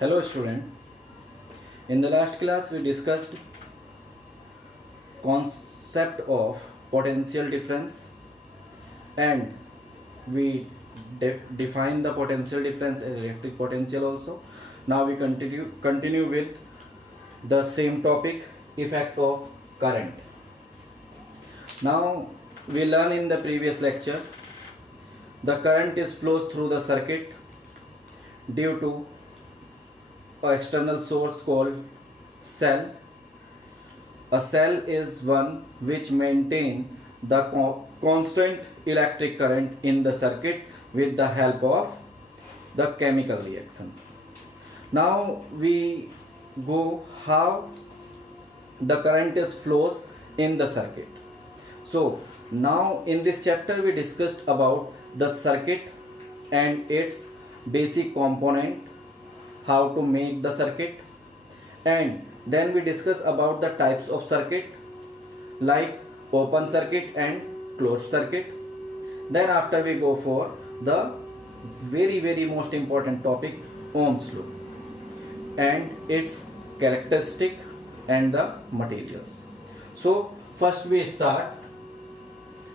Hello student. In the last class we discussed concept of potential difference and we define the potential difference as electric potential also. Now we continue with the same topic, effect of current. Now we learn in the previous lectures the current is flows through the circuit due to an external source called cell. A cell is one which maintain the constant electric current in the circuit with the help of the chemical reactions. Now we go how the current is flows in the circuit. So now in this chapter we discussed about the circuit and its basic component, how to make the circuit, and then we discuss about the types of circuit like open circuit and closed circuit. Then after we go for the very most important topic, Ohm's law and its characteristic and the materials. So first we start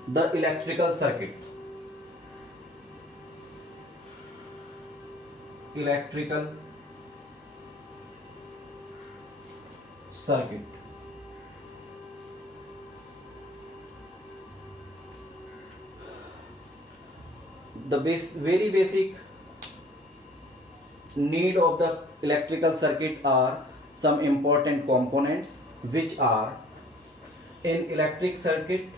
the electrical circuit. Electrical circuit. The very basic need of the electrical circuit are some important components, which are in electric circuit.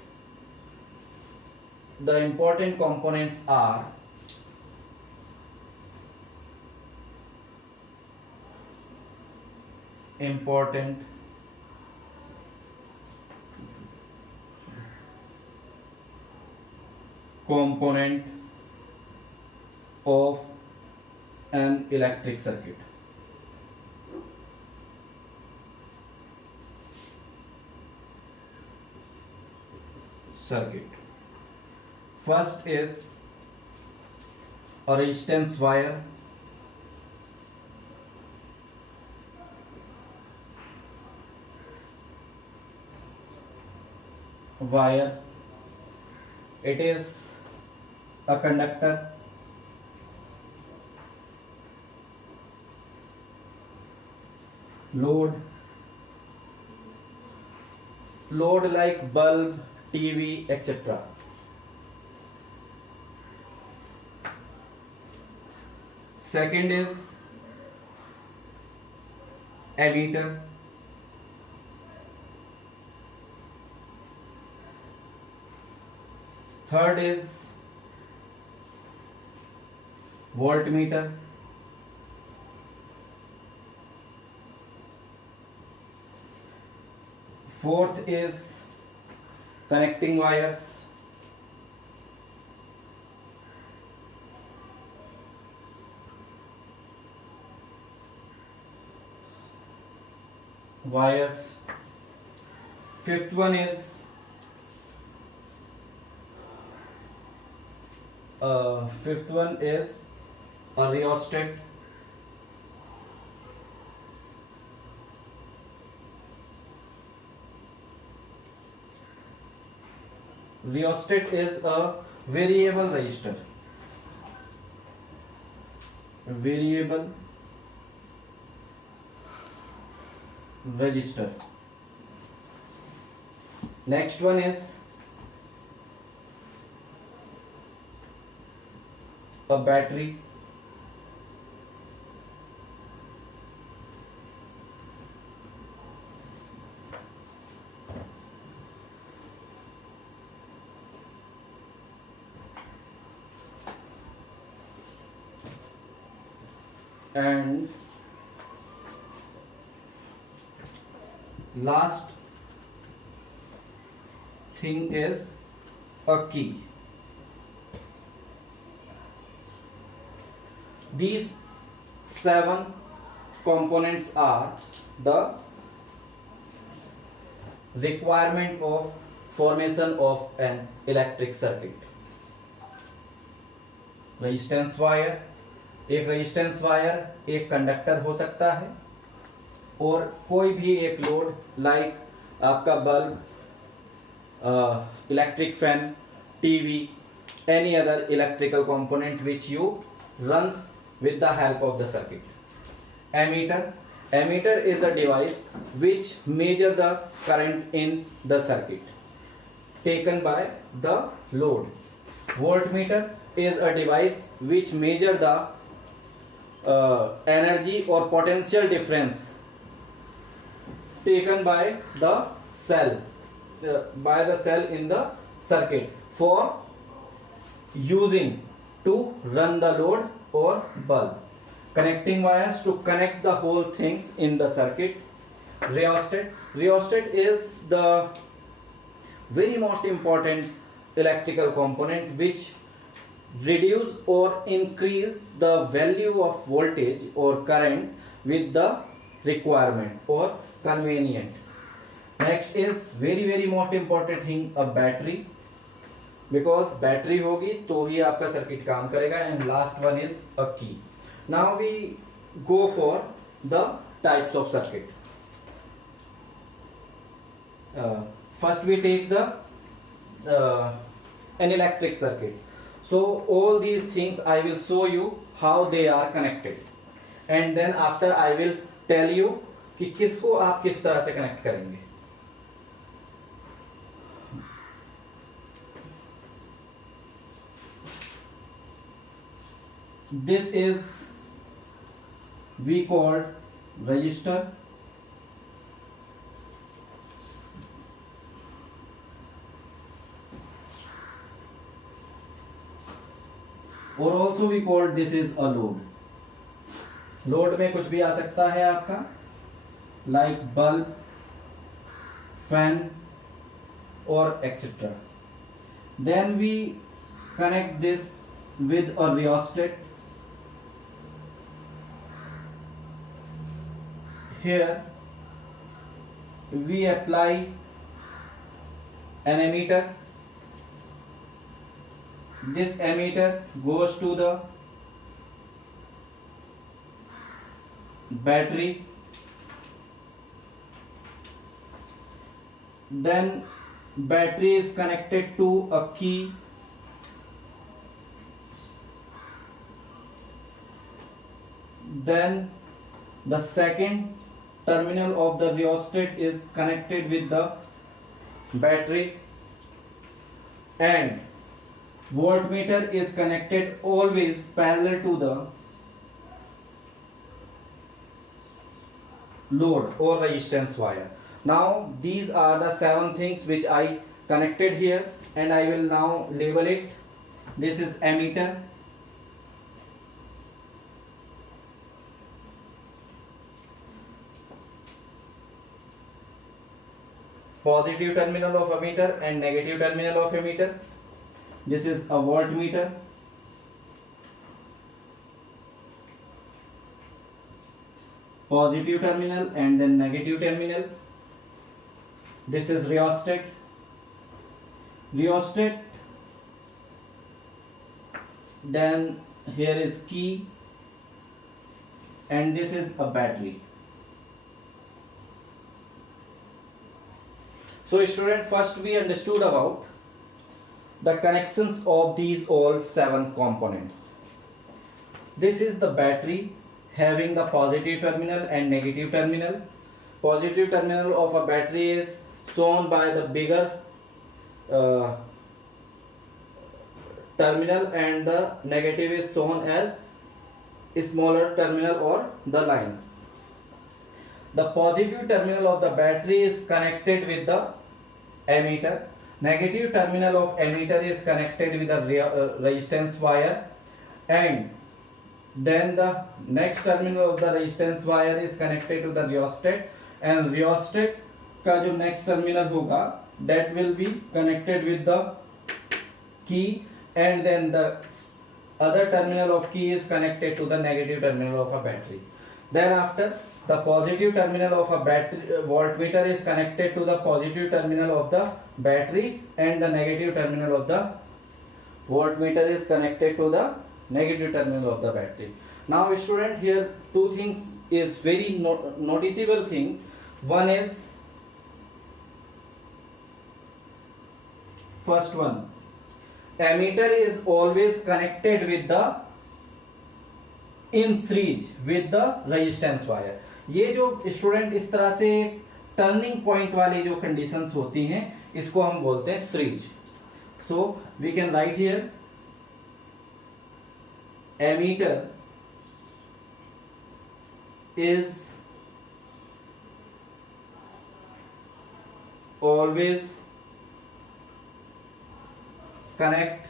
The important components are important component of an electric circuit. First is a resistance wire. It is a conductor. Load like bulb, TV, etc. Second is ammeter. Third is voltmeter. Fourth is connecting wires. Fifth one is a rheostat. Rheostat is a variable resistor. Next one is a battery. And last thing is a key. These 7 components are the requirement of formation of an electric circuit. Resistance wire, एक resistance wire एक conductor हो सकता है, और कोई भी एक load like आपका bulb, electric fan, TV, any other electrical component which you runs with the help of the circuit. Ammeter is a device which measure the current in the circuit taken by the load. Voltmeter is a device which measure the energy or potential difference taken by the cell in the circuit for using to run the load or bulb. Connecting wires to connect the whole things in the circuit. Rheostat is the very most important electrical component which reduce or increase the value of voltage or current with the requirement or convenient. Next is very most important thing, a battery, because battery होगी तो ही आपका circuit काम करेगा. And last one is a key. Now we go for the types of circuit. First we take the an electric circuit. So all these things I will show you how they are connected, and then after I will tell you कि किसको आप किस तरह से connect करेंगे. This is we called resistor. और also we called this is a load. Load में कुछ भी आ सकता है आपका, लाइक बल्ब, फैन और etcetera. Then we connect this with a rheostat. Here we apply an ammeter. This ammeter goes to the battery. Then battery is connected to a key. Then the second terminal of the rheostat is connected with the battery, and voltmeter is connected always parallel to the load or resistance wire. Now these are the 7 things which I connected here, and I will now label it. This is ammeter. Positive terminal of ammeter and negative terminal of ammeter. This is a voltmeter. Positive terminal and then negative terminal. This is rheostat. Rheostat. Then here is key, and this is a battery. So student, first we understood about the connections of these all 7 components. This is the battery having the positive terminal and negative terminal. Positive terminal of a battery is shown by the bigger terminal, and the negative is shown as smaller terminal or the line. The positive terminal of the battery is connected with the ammeter. Negative terminal of ammeter is connected with the resistance wire, and then the next terminal of the resistance wire is connected to the rheostat, and rheostat का जो next terminal होगा that will be connected with the key, and then the other terminal of key is connected to the negative terminal of a battery. Then after, the positive terminal of a battery voltmeter is connected to the positive terminal of the battery, and the negative terminal of the voltmeter is connected to the negative terminal of the battery. Now student, here two things is very noticeable things. One is, first one, ammeter is always connected with the in series with the resistance wire. ये जो student इस तरह से turning point वाली जो conditions होती हैं इसको हम बोलते हैं series. So we can write here ammeter is always connect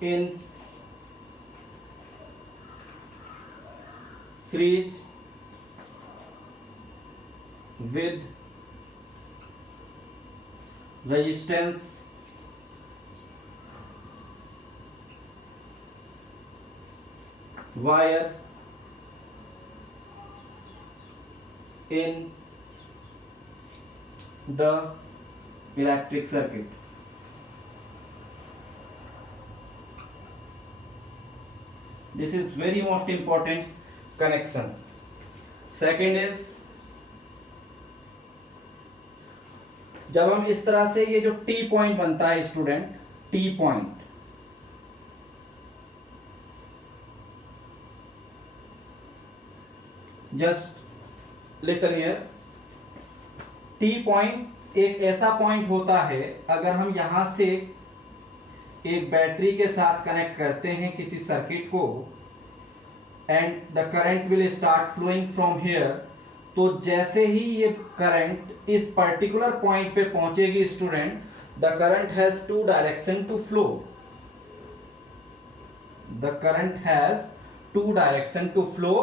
in series with resistance wire in the electric circuit. This is very most important connection. Second is, जब हम इस तरह से ये जो T पॉइंट बनता है student, T point, just listen here, T point एक ऐसा पॉइंट होता है, अगर हम यहां से एक बैटरी के साथ कनेक्ट करते हैं किसी सर्किट को and the current will start flowing from here, तो जैसे ही ये करंट इस पर्टिकुलर पॉइंट पे पहुंचेगी student, the current has two direction to flow. The current has two direction to flow.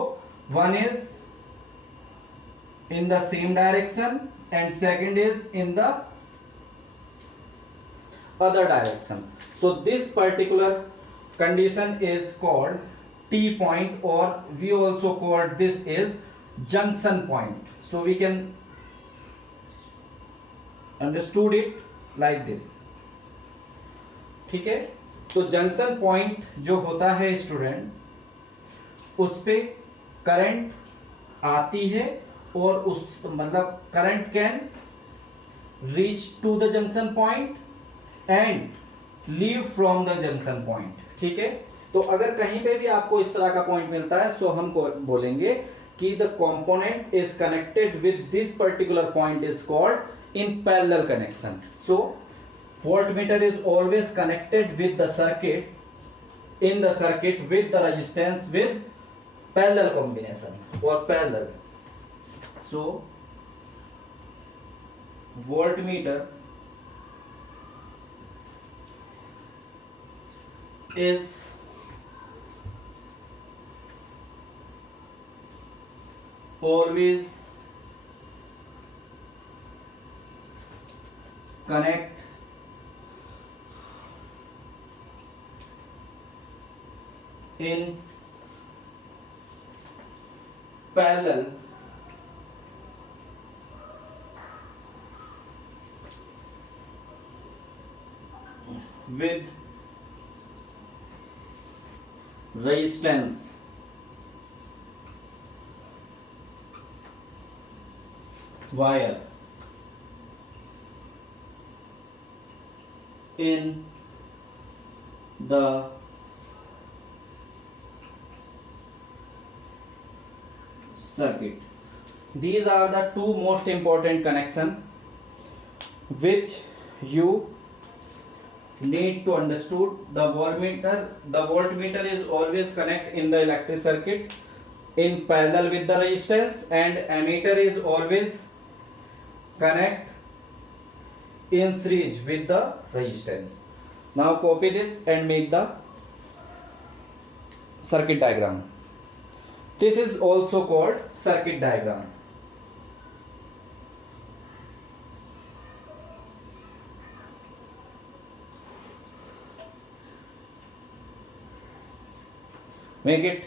One is in the same direction and second is in the other direction. So this particular condition is called T point, or we also call this is junction point. So we can understood it like this. ठीक है, तो junction point जो होता है student, उस पे current आती है और उस मतलब current can reach to the junction point and leave from the junction point. ठीक है, तो अगर कहीं पे भी आपको इस तरह का पॉइंट मिलता है, सो हम बोलेंगे कि the component is connected with this particular point is called in parallel connection. So voltmeter is always connected with the circuit in the circuit with the resistance with parallel combination or parallel. So voltmeter is always connect in parallel with resistance wire in the circuit. These are the two most important connection which you need to understood. The voltmeter is always connect in the electric circuit in parallel with the resistance, and ammeter is always connect in series with the resistance. Now copy this and make the circuit diagram. This is also called circuit diagram. Make it.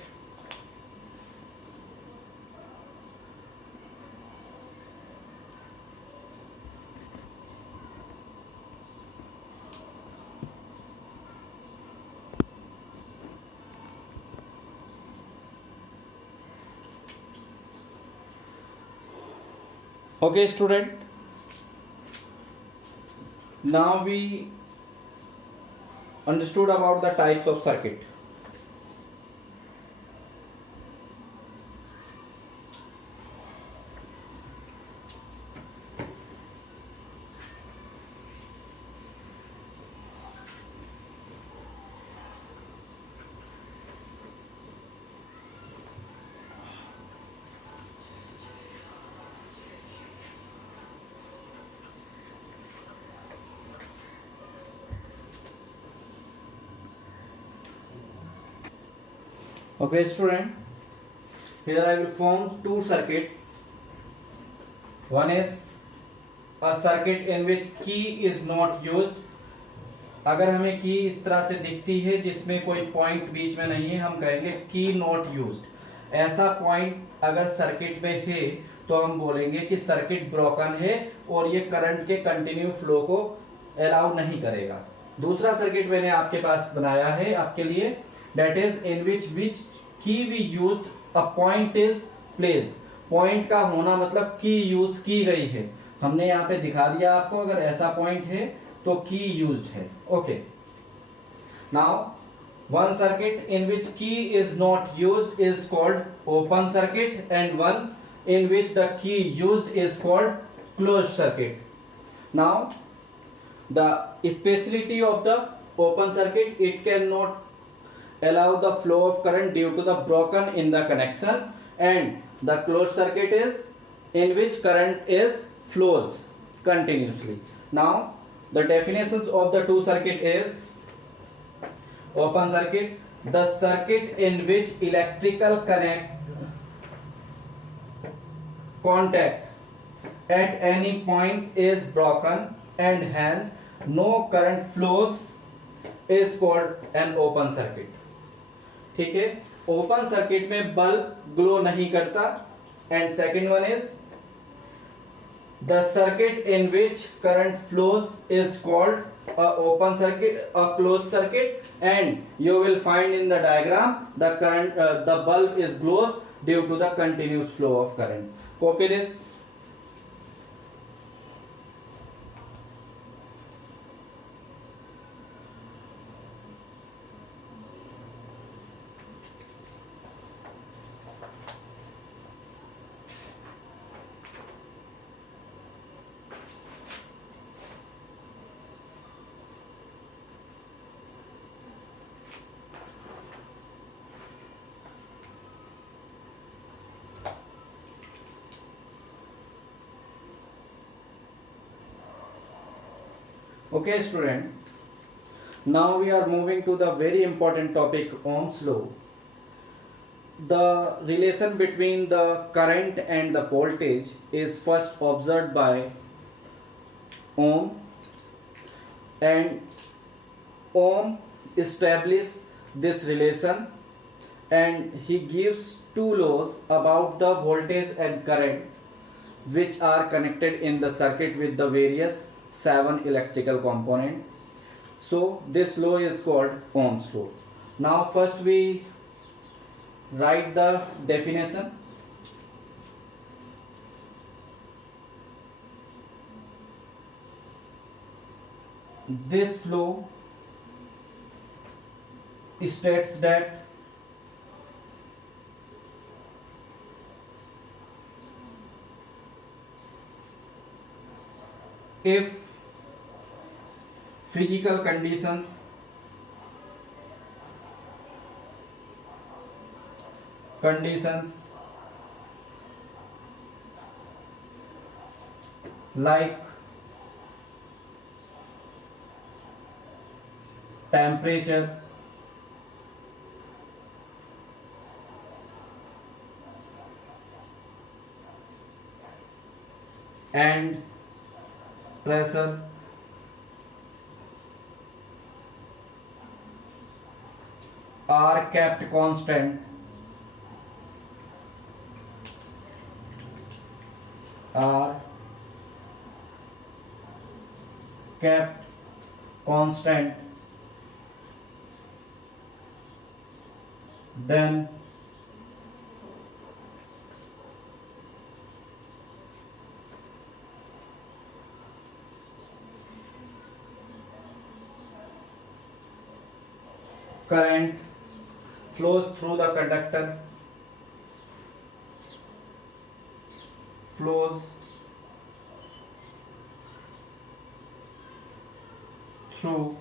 Okay, student. Now we understood about the types of circuit. Okay, student. Here I will form two circuits. One is a circuit in which key is not used. अगर हमें की इस तरह से दिखती है जिसमें कोई पॉइंट बीच में नहीं है, हम कहेंगे की नॉट यूज्ड। ऐसा पॉइंट अगर सर्किट में है तो हम बोलेंगे कि सर्किट ब्रोकन है और ये करंट के कंटिन्यू फ्लो को अलाउ नहीं करेगा। दूसरा सर्किट मैंने आपके पास बनाया है आपके लिए, दैट इज इन विच की we used a point is placed. Point का होना मतलब की यूज की गई है। हमने यहाँ पे दिखा दिया आपको, अगर ऐसा पॉइंट है तो की यूज्ड है। Okay, now one circuit in which key is not used is called open circuit and one in which the key used is called closed circuit. Now the speciality of the open circuit, it can not allow the flow of current due to the broken in the connection, and the closed circuit is in which current is flows continuously. Now the definitions of the two circuit is: open circuit, the circuit in which electrical contact at any point is broken and hence no current flows is called an open circuit. ठीक है, open circuit में bulb glow नहीं करता। And second one is the circuit in which current flows is called a open circuit, a close circuit, and you will find in the diagram the current the bulb is glows due to the continuous flow of current. Copy this. Okay, student, now we are moving to the very important topic, Ohm's law. The relation between the current and the voltage is first observed by Ohm, and Ohm established this relation, and he gives two laws about the voltage and current which are connected in the circuit with the various 7 electrical component. So this law is called Ohm's law. Now first we write the definition. This law states that if physical conditions like temperature, and pressure are kept constant, are kept constant, then current flows through the conductor, flows through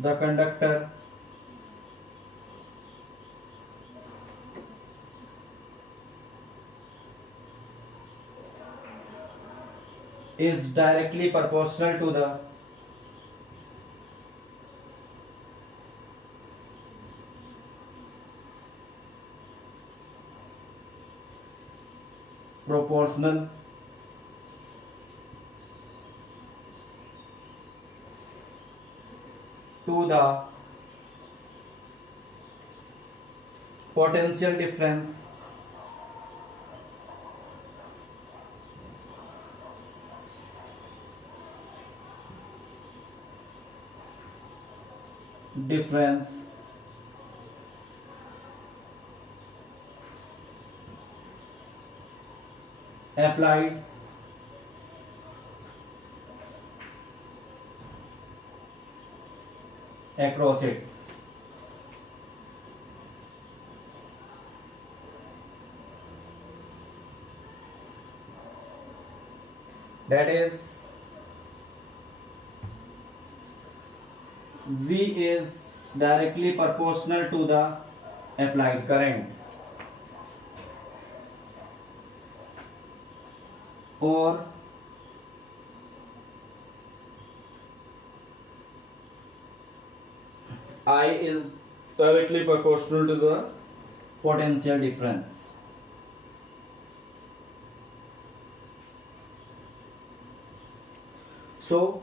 the conductor is directly proportional to the proportional to the potential difference applied across it. That is, V is directly proportional to the applied current, or I is directly proportional to the potential difference. So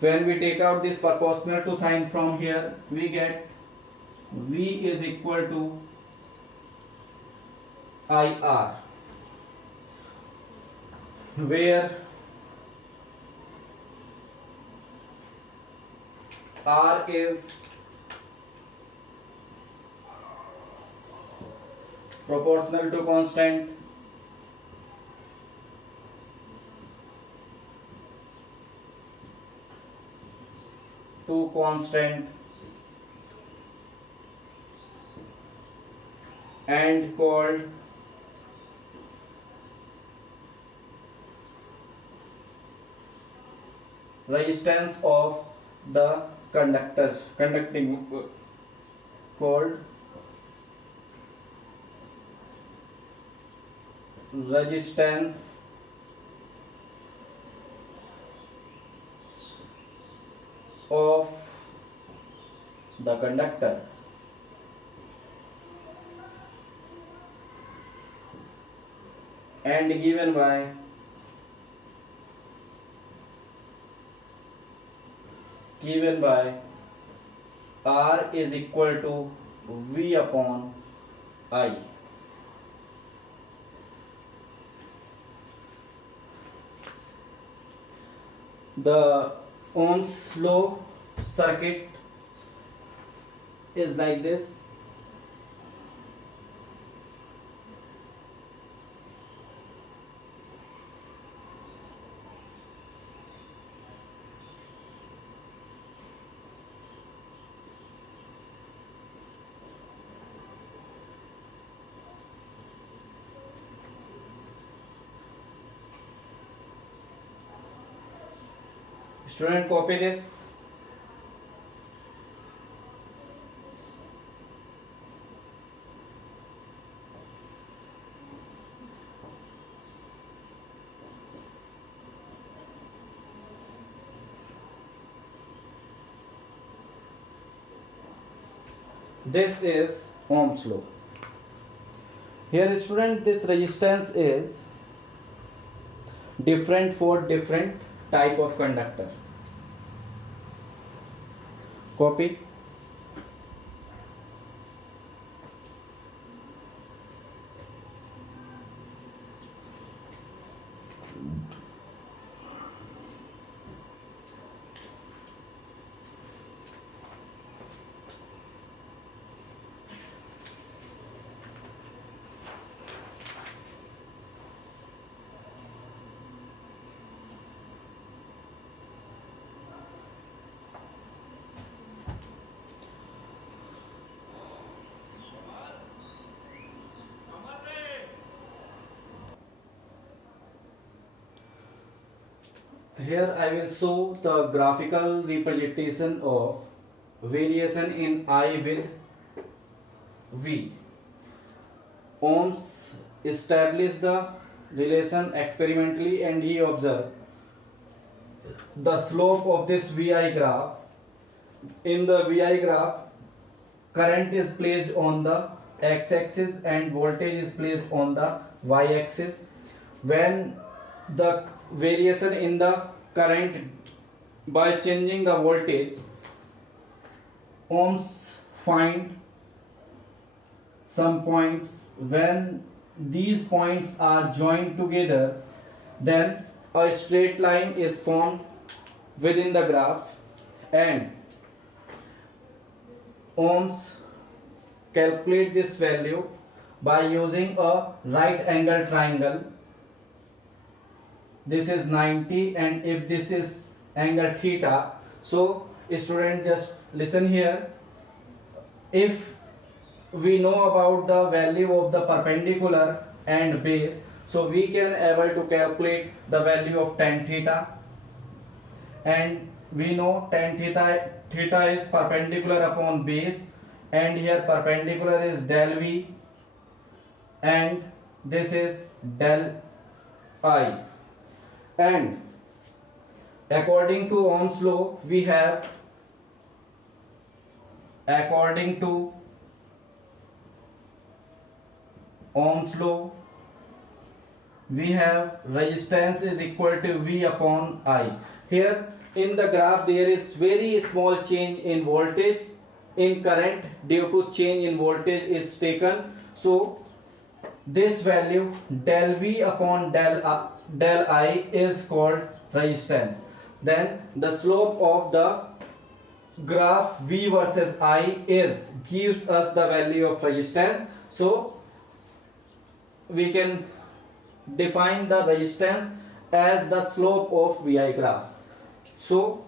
when we take out this proportional to sign from here, we get V is equal to IR, where R is proportional to constant, and called resistance of the conducting called resistance of the conductor. And given by R is equal to V upon I. The Ohm's law circuit is like this. Student, copy this. This is Ohm's law. Here, student, this resistance is different for different type of conductor. Copy. Here I will show the graphical representation of variation in I with V. Ohms established the relation experimentally and he observed the slope of this VI graph. In the VI graph, current is placed on the x-axis and voltage is placed on the y-axis. When the variation in the current by changing the voltage, Ohms find some points. When these points are joined together, then a straight line is formed within the graph, and Ohms calculate this value by using a right angle triangle. This is 90 and if this is angle theta, so student just listen here. If we know about the value of the perpendicular and base, so we can able to calculate the value of tan theta, and we know tan theta is perpendicular upon base, and here perpendicular is del v and this is del I. And according to Ohm's law, we have, according to Ohm's law, we have resistance is equal to V upon I. Here in the graph there is very small change in voltage, in current due to change in voltage is taken. So this value del V upon del I is called resistance. Then the slope of the graph V versus I is gives us the value of resistance. So we can define the resistance as the slope of VI graph. So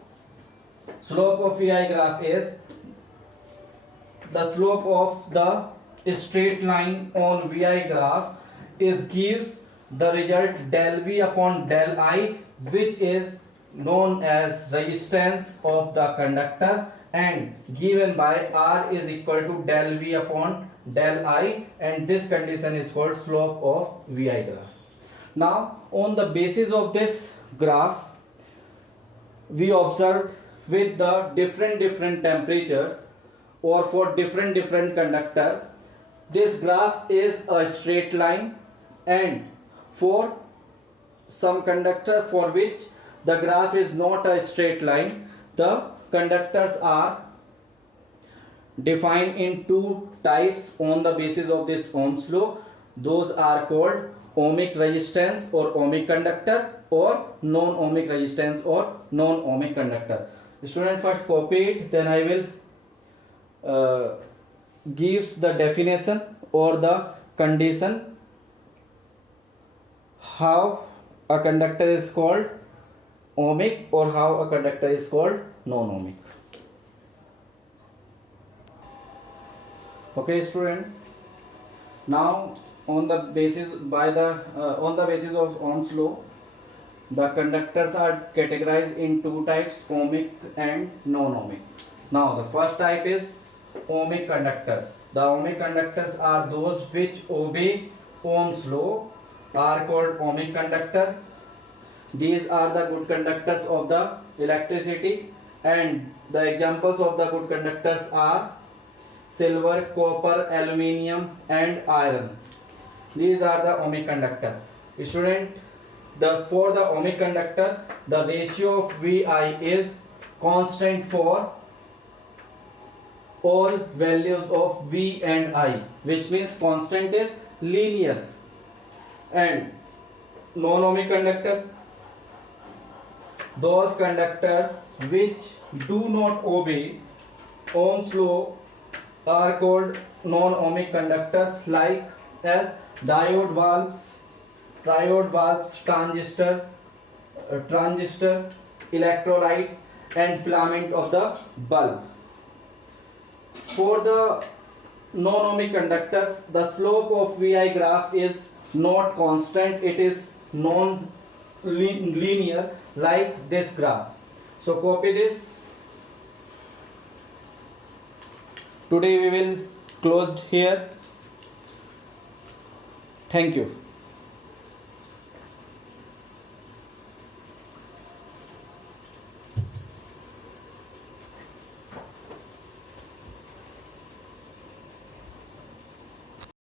slope of VI graph is the slope of the straight line on VI graph is gives the result del V upon del I, which is known as resistance of the conductor, and given by R is equal to del V upon del I, and this condition is called slope of VI graph. Now on the basis of this graph, we observed with the different temperatures or for different conductor, this graph is a straight line, and for some conductor for which the graph is not a straight line, the conductors are defined in two types on the basis of this Ohm's law. Those are called ohmic resistance or ohmic conductor, or non-ohmic resistance or non-ohmic conductor. Student, first copy it, then I will gives the definition or the condition how a conductor is called ohmic or how a conductor is called non-ohmic. Okay student, now on the basis of Ohm's law, the conductors are categorized in two types, ohmic and non-ohmic. Now the first type is ohmic conductors. The ohmic conductors are those which obey Ohm's law, are called ohmic conductor. These are the good conductors of the electricity, and the examples of the good conductors are silver, copper, aluminium and iron. These are the ohmic conductor. Student, for the ohmic conductor, the ratio of VI is constant for all values of V and I, which means constant is linear. And non-ohmic conductor, those conductors which do not obey Ohm's law are called non-ohmic conductors, like as diode valves, triode valves, transistor, electrolytes and filament of the bulb. For the non-ohmic conductors, the slope of VI graph is not constant, it is linear like this graph. So copy this. Today we will closed here. Thank you.